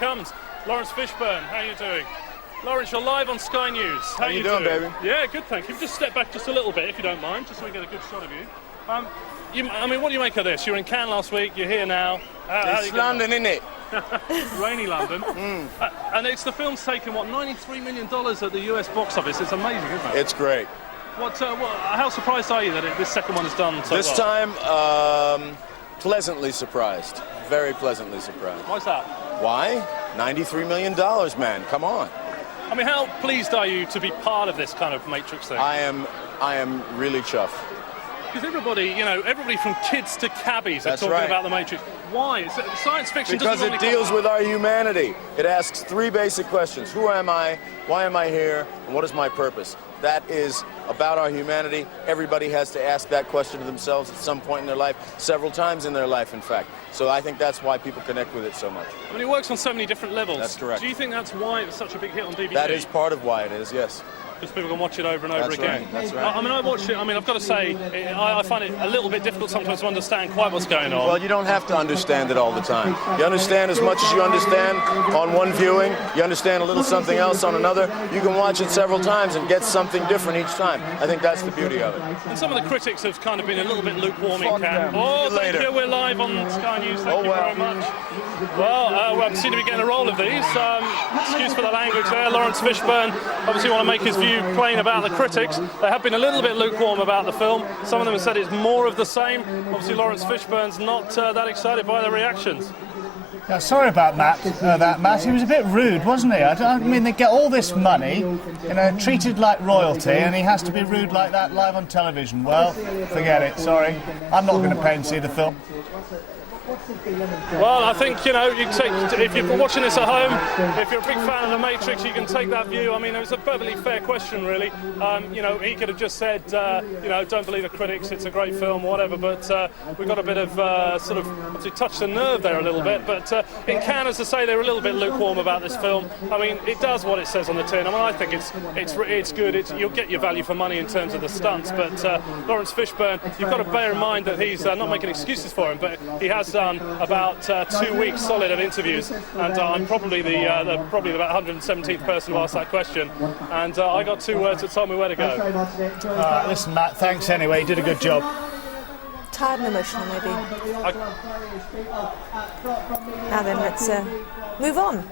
comes. Lawrence Fishbourne, how are you doing? Lawrence, you're live on Sky News. How you doing, baby? Yeah, good, thank you. Just step back just a little bit, if you don't mind, just so we get a good shot of you. I mean, what do you make of this? You were in Cannes last week, you're here now. It's London, isn't it? Rainy London. And it's the film's taken, what, $93 million at the US box office. It's amazing, isn't it? It's great. How surprised are you that this second one is done so This well? time, pleasantly surprised. Very pleasantly surprised. Why's that? Why? $93 million, man. Come on. I mean, how pleased are you to be part of this kind of Matrix thing? I am really chuffed. Because everybody from kids to cabbies are That's talking right. about the Matrix. Why? Science fiction Because doesn't it normally deals with our humanity. It asks three basic questions. Who am I? Why am I here? And what is my purpose? That is about our humanity. Everybody has to ask that question to themselves at some point in their life, several times in their life, in fact. So I think that's why people connect with it so much. I mean, it works on so many different levels. That's correct. Do you think that's why it's such a big hit on DVD? That is part of why it is, yes. Because people can watch it over and over again. Right, that's right. I mean, I watched it. I mean, I've got to say, I find it a little bit difficult sometimes to understand quite what's going on. Well, you don't have to understand it all the time. You understand as much as you understand on one viewing. You understand a little something else on another. You can watch it several times and get something different each time. I think that's the beauty of it. And some of the critics have kind of been a little bit lukewarm in Cannes. Oh, thank you. We're live on Sky News. Thank you very much. Well, we seem to be getting a roll of these. Excuse for the language there. Lawrence Fishbourne obviously want to make his view plain about the critics. They have been a little bit lukewarm about the film. Some of them have said it's more of the same. Obviously, Lawrence Fishburne's not that excited by the reactions. Yeah, sorry about that, Matt. He was a bit rude, wasn't he? I mean, they get all this money, treated like royalty, and he has to be rude like that live on television. Well, forget it. Sorry, I'm not going to pay and see the film. Well, I think, if you're watching this at home, if you're a big fan of The Matrix, you can take that view. I mean, it was a perfectly fair question, really. He could have just said, don't believe the critics, it's a great film, whatever, but we got a bit of obviously touched the nerve there a little bit. But in Cannes, as I say, they were a little bit lukewarm about this film. I mean, it does what it says on the tin. I mean, I think it's good. You'll get your value for money in terms of the stunts, but Lawrence Fishburne, you've got to bear in mind that he's not making excuses for him, but he has done about 2 weeks solid of interviews, and I'm probably probably about 117th person to ask that question, and I got 2 words that told me where to go. Listen, Matt, thanks anyway. You did a good job. Tired and emotional, maybe. Now then, let's move on.